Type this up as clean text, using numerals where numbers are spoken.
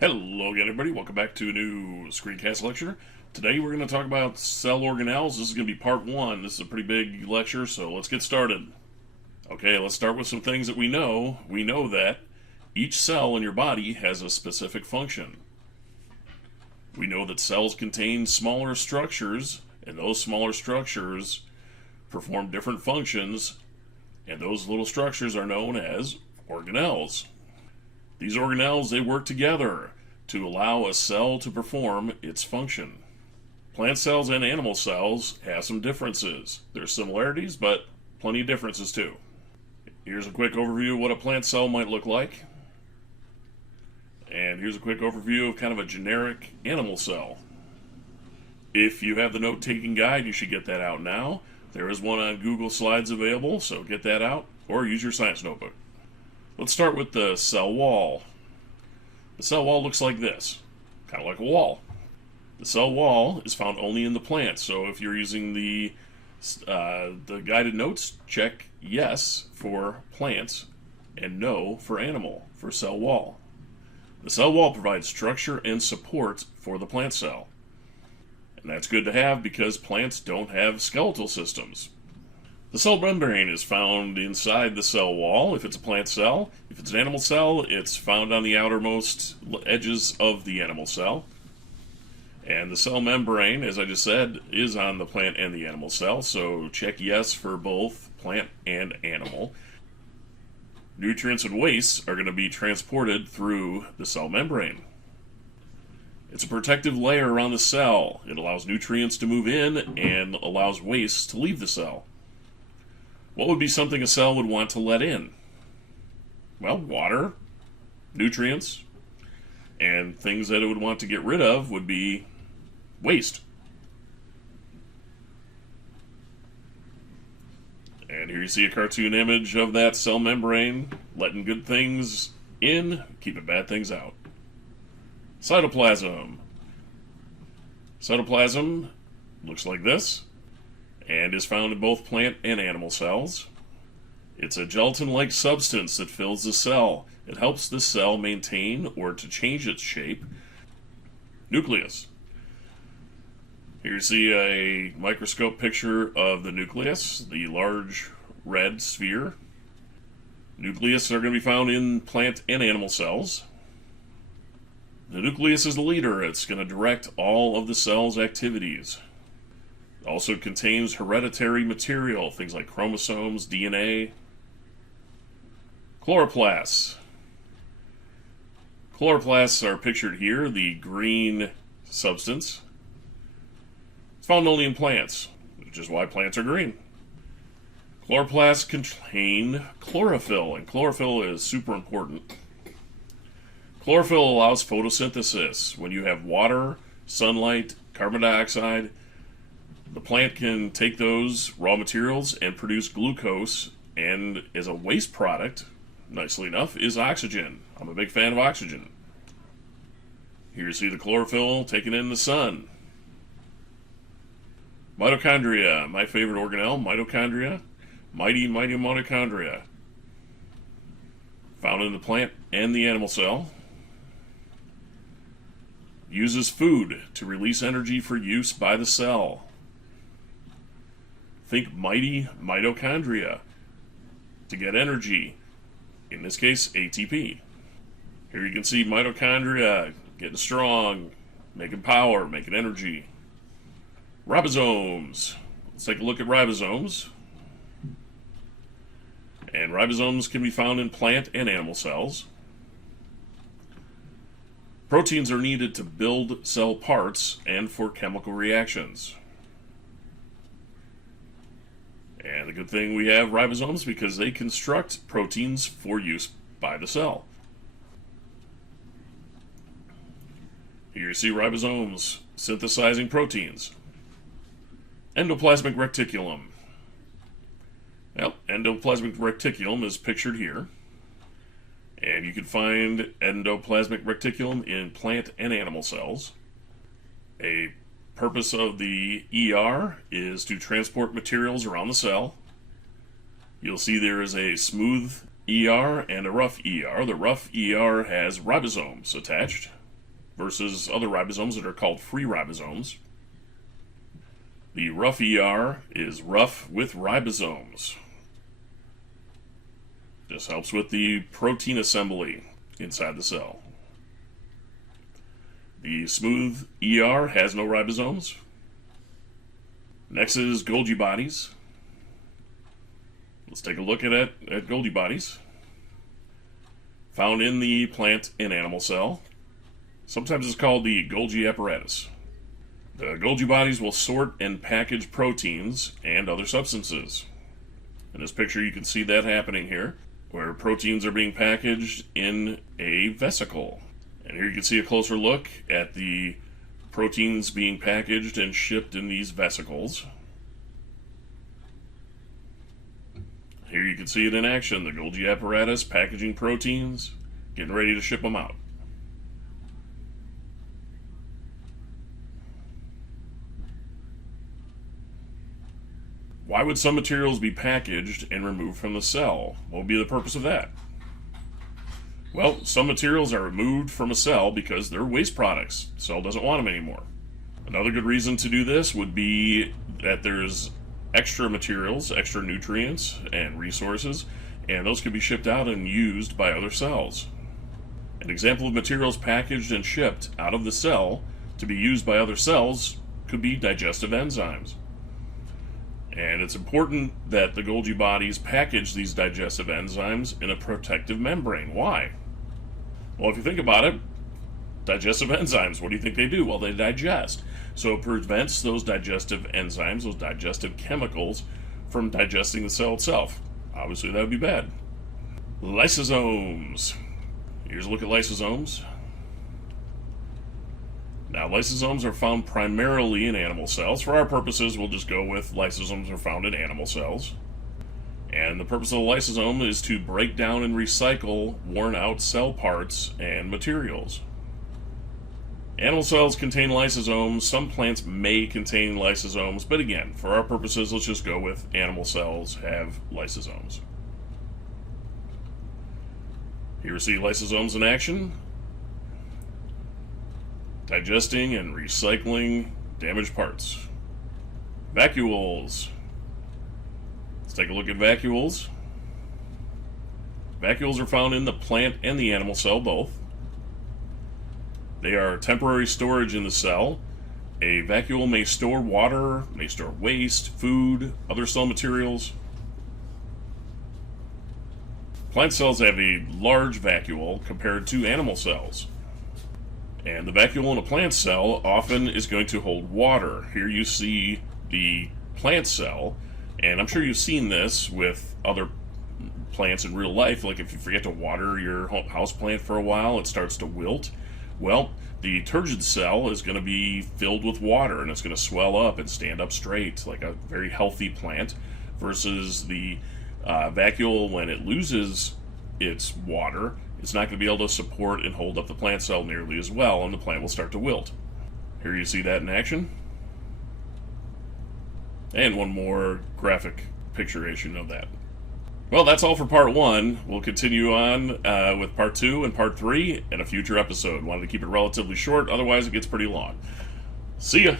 Hello again, everybody. Welcome back to a new screencast lecture. Today we're going to talk about cell organelles. This is going to be part one. This is a pretty big lecture, so let's get started. Okay, let's start with some things that we know. We know that each cell in your body has a specific function. We know that cells contain smaller structures, and those smaller structures perform different functions, and those little structures are known as organelles. These organelles, they work together to allow a cell to perform its function. Plant cells and animal cells have some differences. There's similarities, but plenty of differences too. Here's a quick overview of what a plant cell might look like. And here's a quick overview of kind of a generic animal cell. If you have the note-taking guide, you should get that out now. There is one on Google Slides available, so get that out, or use your science notebook. Let's start with the cell wall. The cell wall looks like this, kind of like a wall. The cell wall is found only in the plant, so if you're using the guided notes, check yes for plants and no for animal, for cell wall. The cell wall provides structure and support for the plant cell. And that's good to have because plants don't have skeletal systems. The cell membrane is found inside the cell wall if it's a plant cell. If it's an animal cell, it's found on the outermost edges of the animal cell. And the cell membrane, as I just said, is on the plant and the animal cell, so check yes for both plant and animal. Nutrients and wastes are going to be transported through the cell membrane. It's a protective layer around the cell. It allows nutrients to move in and allows wastes to leave the cell. What would be something a cell would want to let in? Well, water, nutrients, and things that it would want to get rid of would be waste. And here you see a cartoon image of that cell membrane, letting good things in, keeping bad things out. Cytoplasm. Cytoplasm looks like this, and is found in both plant and animal cells. It's a gelatin-like substance that fills the cell. It helps the cell maintain or to change its shape. Nucleus. Here you see a microscope picture of the nucleus, the large red sphere. Nucleus are going to be found in plant and animal cells. The nucleus is the leader. It's going to direct all of the cell's activities. It also contains hereditary material, things like chromosomes, DNA. Chloroplasts. Chloroplasts are pictured here, the green substance. It's found only in plants, which is why plants are green. Chloroplasts contain chlorophyll, and chlorophyll is super important. Chlorophyll allows photosynthesis. When you have water, sunlight, carbon dioxide, the plant can take those raw materials and produce glucose, and as a waste product, nicely enough, is oxygen. I'm a big fan of oxygen. Here you see the chlorophyll taken in the sun. Mitochondria, my favorite organelle, mitochondria. Mighty mitochondria. Found in the plant and the animal cell. Uses food to release energy for use by the cell. Think mighty mitochondria to get energy, in this case ATP. Here you can see mitochondria getting strong, making power, making energy. Ribosomes. Let's take a look at ribosomes. And ribosomes can be found in plant and animal cells. Proteins are needed to build cell parts and for chemical reactions. And the good thing we have ribosomes because they construct proteins for use by the cell. Here you see ribosomes synthesizing proteins. Endoplasmic reticulum. Well, endoplasmic reticulum is pictured here. And you can find endoplasmic reticulum in plant and animal cells. A purpose of the ER is to transport materials around the cell. You'll see there is a smooth ER and a rough ER. The rough ER has ribosomes attached. versus other ribosomes that are called free ribosomes. The rough ER is rough with ribosomes. This helps with the protein assembly inside the cell. The smooth ER has no ribosomes. Next is Golgi Bodies. Let's take a look at Golgi Bodies. Found in the plant and animal cell. Sometimes it's called the Golgi apparatus. The Golgi Bodies will sort and package proteins and other substances. In this picture you can see that happening here, where proteins are being packaged in a vesicle. And here you can see a closer look at the proteins being packaged and shipped in these vesicles. Here you can see it in action, the Golgi apparatus packaging proteins, getting ready to ship them out. Why would some materials be packaged and removed from the cell? What would be the purpose of that? Well, some materials are removed from a cell because they're waste products. The cell doesn't want them anymore. Another good reason to do this would be that there's extra materials, extra nutrients and resources, and those can be shipped out and used by other cells. An example of materials packaged and shipped out of the cell to be used by other cells could be digestive enzymes. And it's important that the Golgi bodies package these digestive enzymes in a protective membrane. Why? Well, if you think about it, digestive enzymes, what do you think they do? Well, they digest. So it prevents those digestive enzymes, those digestive chemicals, from digesting the cell itself. Obviously, that would be bad. Lysosomes. Here's a look at lysosomes. Now, lysosomes are found primarily in animal cells. For our purposes, we'll just go with lysosomes are found in animal cells. And the purpose of the lysosome is to break down and recycle worn-out cell parts and materials. Animal cells contain lysosomes. Some plants may contain lysosomes, but again, for our purposes, let's just go with animal cells have lysosomes. Here we see lysosomes in action, digesting and recycling damaged parts. Vacuoles. Let's take a look at vacuoles. Vacuoles are found in the plant and the animal cell both. They are temporary storage in the cell. A vacuole may store water, may store waste, food, other cell materials. Plant cells have a large vacuole compared to animal cells. And the vacuole in a plant cell often is going to hold water. Here you see the plant cell, and I'm sure you've seen this with other plants in real life. Like if you forget to water your house plant for a while, it starts to wilt. Well, the turgid cell is going to be filled with water, and it's going to swell up and stand up straight like a very healthy plant, versus the vacuole, when it loses its water, it's not going to be able to support and hold up the plant cell nearly as well, and the plant will start to wilt. Here you see that in action. And one more graphic picturation of that. Well, that's all for part 1. We'll continue on with part 2 and part 3 in a future episode. Wanted to keep it relatively short, otherwise it gets pretty long. See ya!